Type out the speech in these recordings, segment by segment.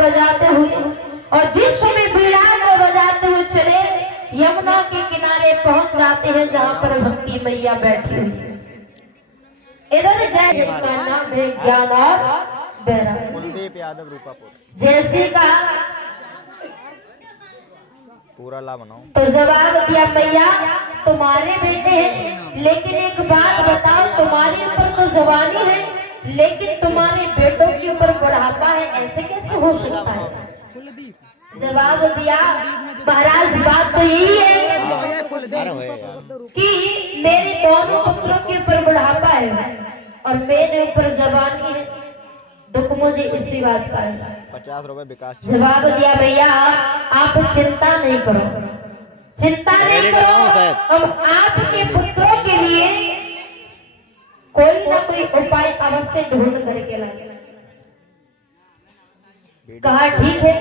बजाते हुए और जिस समय बीड़ा को बजाते हुए चले यमुना के किनारे पहुंच जाते हैं जहां पर भक्ति मैया बैठी हुई है। इधर जय का नाम है ज्ञान और वैराग्य। जैसे का पूरा ला बनाओ तो जवाब दिया मैया तुम्हारे बेटे हैं, लेकिन एक बात बताओ तुम्हारे ऊपर तो जवानी है लेकिन तुम्हारे बेटों के ऊपर बुढ़ापा है, ऐसे कैसे हो सकता है? जवाब दिया महाराज बात तो यही है कि मेरे दोनों पुत्रों के ऊपर बुढ़ापा है और मेरे ऊपर जवानी है, दुख मुझे इसी बात का है। 50 रुपए विकास। जवाब दिया भैया आप चिंता नहीं करो, चिंता नहीं करो, हम आपके पुत्रों के लिए कोई ना कोई उपाय अवश्य ढूंढ करके लाएंगे। कहा ठीक है,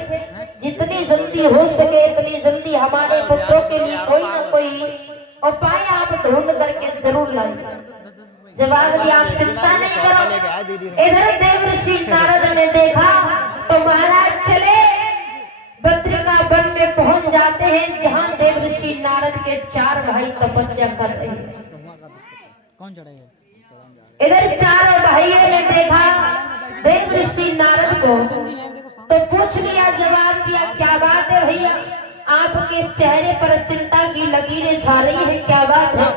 जितनी जल्दी हो सके इतनी जल्दी हमारे पुत्रों के लिए कोई ना कोई उपाय आप ढूंढ करके जरूर लाएंगे। जवाब दिया आप चिंता नहीं करो। इधर देव ऋषि नारद ने देखा तो महाराज चले बद्रिका वन में पहुंच जाते हैं जहां देव ऋषि नारद के 4 भाई तपस्या कर रहे हैं। कौन चढ़ेगा? इधर 4 भाइयों ने देखा देव ऋषि नारद को तो पूछ लिया, जवाब दिया क्या बात है भैया, आपके चेहरे पर चिंता की लकीरें छा रही है, क्या बात है?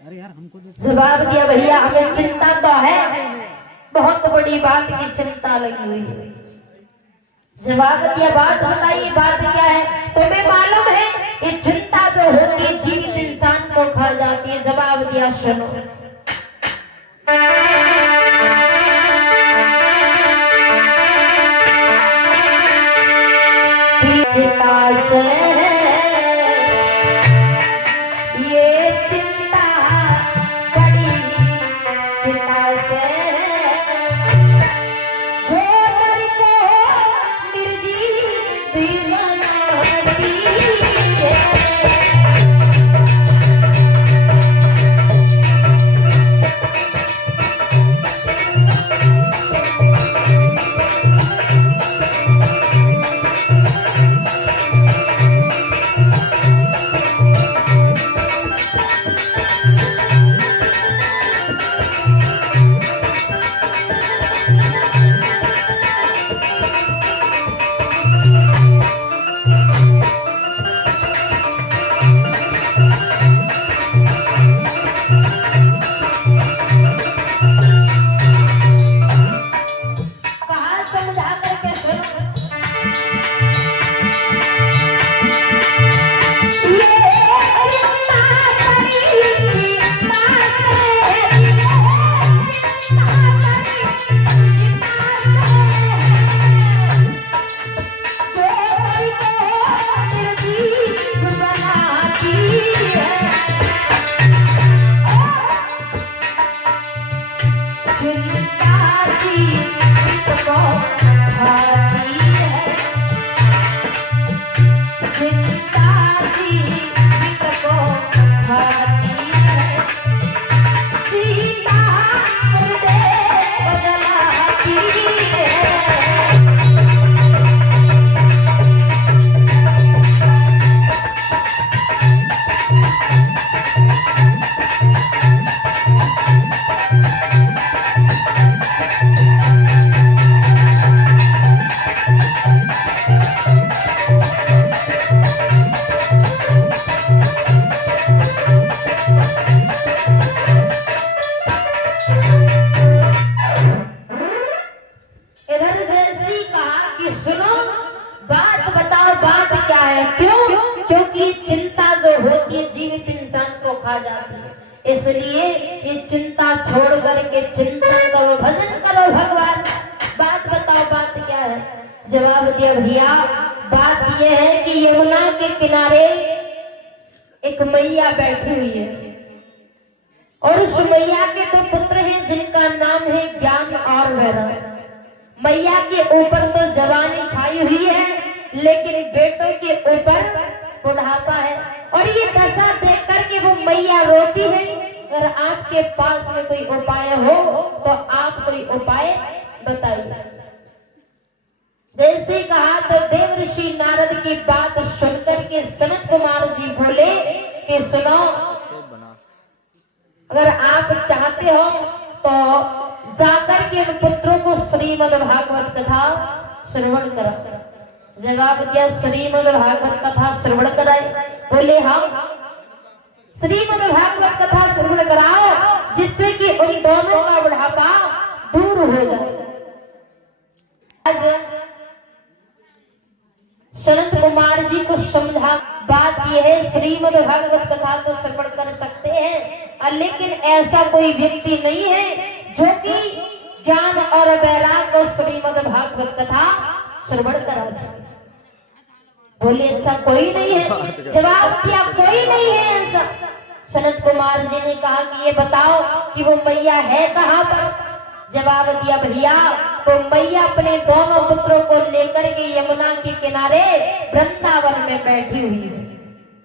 अरे यार हमको जवाब दिया भैया हमें चिंता तो है, बहुत बड़ी बात की चिंता लगी हुई है। जवाब दिया बात बताइए बात क्या है? तुम्हें मालूम है ये चिंता जो होती है जीवित इंसान को खा जाती है। जवाब दिया सुनो, चिंता से ये चिंता बड़ी चिंता से जो नर को निर्जीव भी बनाती है। की को भाती है, चिंता की को भाती है, सीता हृदय बदलाती है। इधर जैसी कहा कि सुनो बात बताओ, बात क्या है? क्यों? क्योंकि चिंता जो होती है जीवित इंसान को खा जाती है, इसलिए ये चिंता छोड़ करके चिंतन करो, भजन करो भगवान। बात बताओ, बात क्या है? जवाब दिया भैया, बात यह है कि यमुना के किनारे एक मैया बैठी हुई है और उस मैया के दो पुत्र हैं जिनका नाम है ज्ञान और वैराग्य। मैया के ऊपर तो जवानी छाई हुई है, लेकिन बेटों के ऊपर बुढ़ापा है और ये दशा देख करके वो मैया रोती है। अगर आपके पास में कोई उपाय हो तो आप कोई उपाय बताइए। जैसे कहा तो देव ऋषि नारद की बात सुनकर के सनत कुमार जी बोले कि सुनो, अगर आप चाहते हो तो जाकर के उन पुत्रों को श्रीमद् भागवत कथा श्रवण करा। जवाब दिया, श्रीमद् भागवत कथा श्रवण कराए। बोले हाँ, श्रीमद् भागवत कथा श्रवण कराओ जिससे कि उन दोनों का बुढ़ापा दूर हो जाए। आज सनत कुमार जी को समझा, बात यह है श्रीमद् भागवत कथा तो श्रवण कर सकते हैं, लेकिन ऐसा कोई व्यक्ति नहीं है जो कि ज्ञान और वैराग्य को श्रीमद् भागवत कथा श्रवण करा सके। बोले अच्छा कोई नहीं है? जवाब दिया, कोई नहीं है ऐसा। सनत कुमार जी ने कहा कि ये बताओ कि वो मैया है कहाँ पर? जवाब दिया, भैया वो मैया अपने दोनों पुत्रों को लेकर के यमुना के किनारे वृंदावन में बैठी हुई है।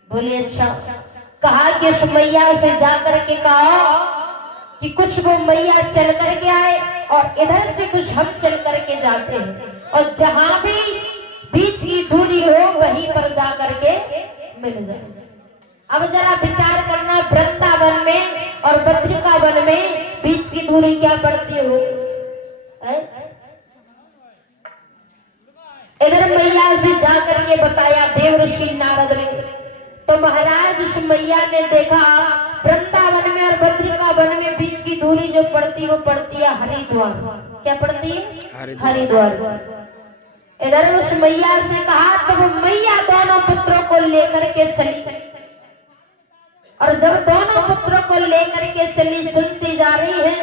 बोले अच्छा। कहा कि उस मैया से जाकर के कहा कि कुछ वो मैया चल करके आए और इधर से कुछ हम चल करके जाते हैं, और जहां भी बीच की दूरी हो वहीं पर जा करके मिल जाए। अब जरा विचार करना, वृंदावन में और बद्रिकावन में बीच की दूरी क्या पड़ती हो? इधर मैया से जाकर के बताया देव ऋषि नारद ने, तो महाराज उस मैया ने देखा वृंदावन में और बद्रिकावन में बीच की दूरी जो पड़ती वो पड़ती है हरिद्वार। क्या पड़ती है? हरिद्वार। इधर उस मैया से कहा तो वो मैया दोनों पुत्रों को लेकर के चली, और जब दोनों पुत्रों को लेकर के चली, चलती जा रही है,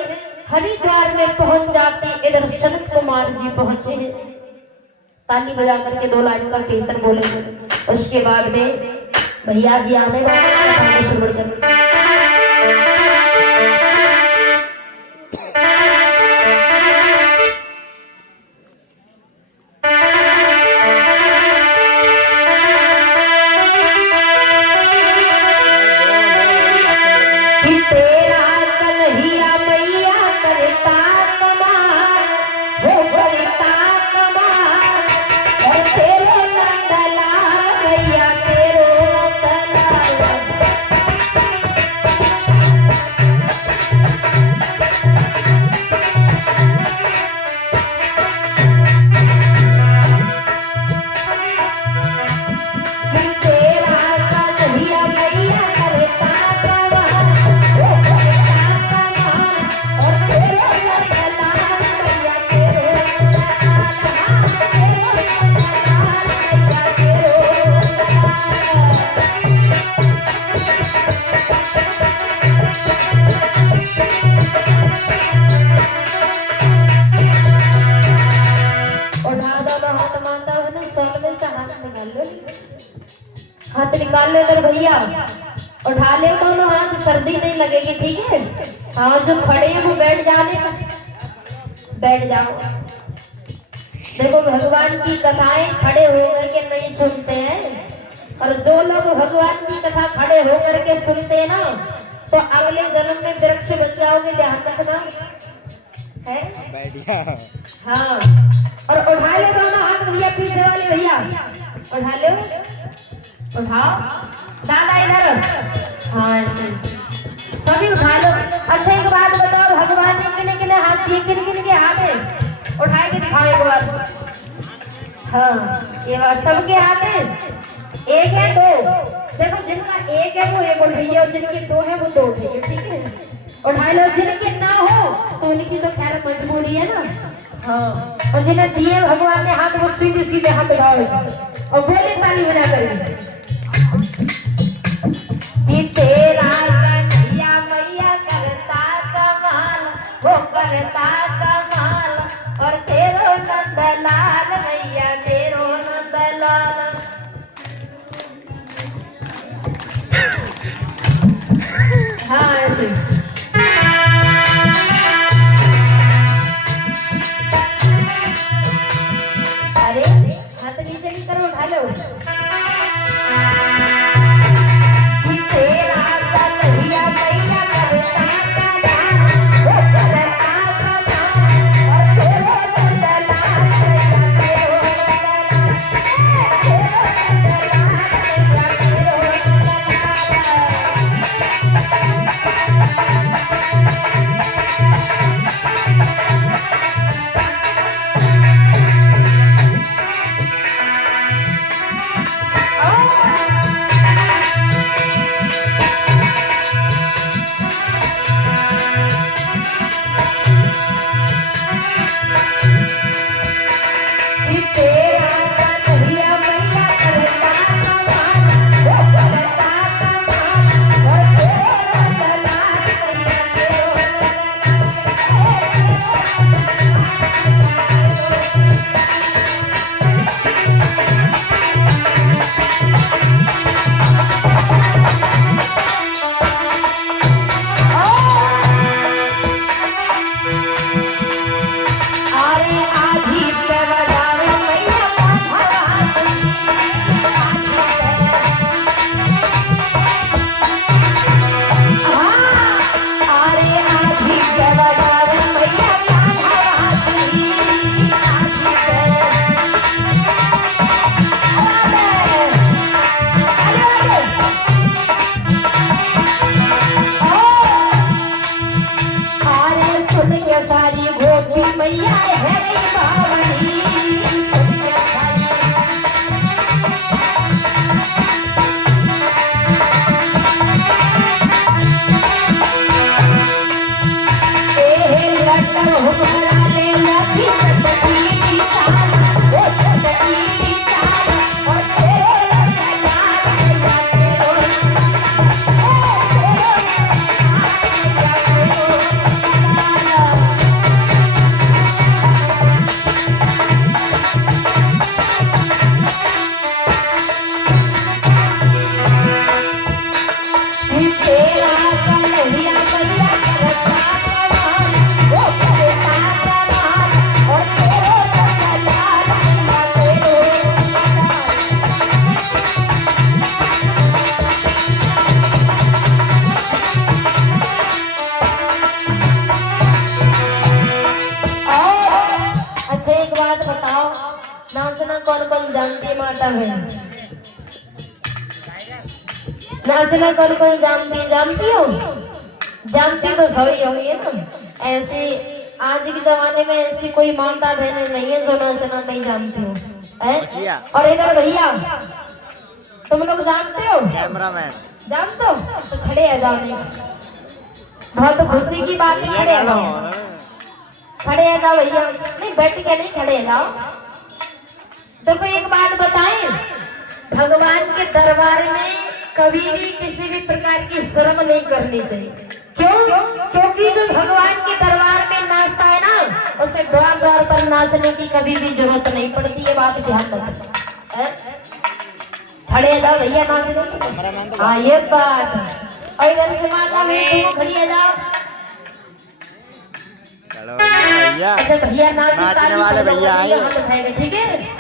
हरिद्वार में पहुंच जाती। इधर सनत कुमार जी पहुंचे हैं, ताली बजा करके 2 लाइन का कीर्तन बोलेंगे। उसके बाद में भैया जी आने वाले श्रवण करेंगे। हाथ निकाल लो इधर भैया, उठा ले दोनों हाथ, सर्दी नहीं लगेगी, ठीक है? हाँ जो खड़े हैं वो बैठ जाने का। बैठ जाओ। देखो भगवान की कथाएं खड़े होकर के नहीं सुनते हैं, और जो लोग भगवान की कथा खड़े होकर के सुनते हैं ना, तो अगले जन्म में वृक्ष बन जाओगे, ध्यान रखना है। बैठिया। हाँ, और उठा लो दोनों हाथ भैया, पीछे वाले भैया उठा लो, उठाओ दादा इधर। हाँ सभी उठा लो। अच्छा एक बात बताओ, भगवान ने किन किन हाथ दिए, किन किन के हाथ है, उठा के दिखाओ एक बार। हाँ ये बात सबके हाथ है, एक है दो, देखो जिनका एक है वो एक उठाइए, और जिनके दो है वो दो उठाइए, ठीक है। उठा लो, जिनके ना हो तो उनकी तो खैर मजबूरी है ना। हाँ, और जिन्हें दिए भगवान ने हाथ, वो सीधे सीधे हाथ उठाओ और बोले ताली बजा कर कि तेरा कन्हैया मैया करता कमाल, वो करता कमाल, और तेरो नंदलाल मैया, तेरो नंदलाल। हाँ जी। अरे हाथ नीचे की करो, उठा लो। तेरा कन्हैया मैया करता कमाल, वो करता कमाल, और तेरो नंदलाल मैया, तेरो नंदलाल, तेरो नाचना कौन कौन जानती है माता बहन? नाचना कौन कौन जानती हो? जानती तो सभी होंगी ना। ऐसे आज के जमाने में ऐसी कोई माता बहन नहीं है जो नाचना नहीं जानती हो, है? और इधर भैया तुम लोग जानते हो? कैमरामैन जानते हो तो खड़े आ जाओ। बहुत खुशी की बात है, खड़े आ जाओ, खड़े आ जाओ भैया। नहीं बैठ के नहीं, खड़े आ जाओ। देखो एक बात बताएं, भगवान के दरबार में कभी भी किसी भी प्रकार की शर्म नहीं करनी चाहिए। क्यों? क्योंकि जो भगवान के दरबार में नाचता है ना, उसे द्वार द्वार पर नाचने की कभी भी जरूरत नहीं पड़ती। ये बात ध्यान रखना। खड़े जाओ भैया नाचने। हाँ ये बात। और इधर से माता में तुम खड़ी आ जाओ। भैया। ऐसे भैया नाच नाचने वाले भैया आए। हम उठाएंगे, ठीक है।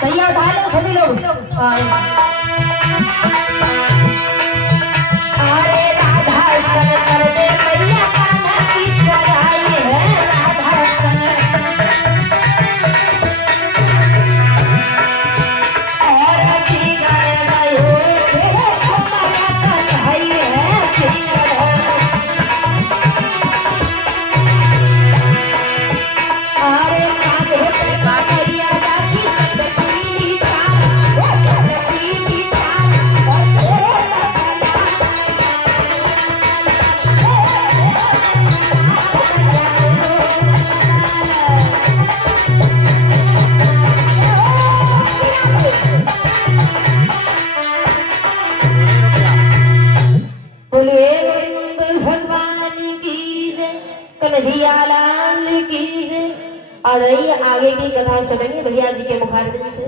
भैया उठा लो सभी लोग। अरे राधा कर दे भैया कान्हा की सगाई है, राधा और बिगड़ गयो तेरे छोटा कन्हई है, अरे कांधे पे कांवरिया जाकी सटकीली चाल, वो सटकीली चाल और बोले गोविंद भगवान की जय, कन्हैया लाल की जय। और आइए आगे की कथा सुनेंगे भैया जी के मुखारबिंद से।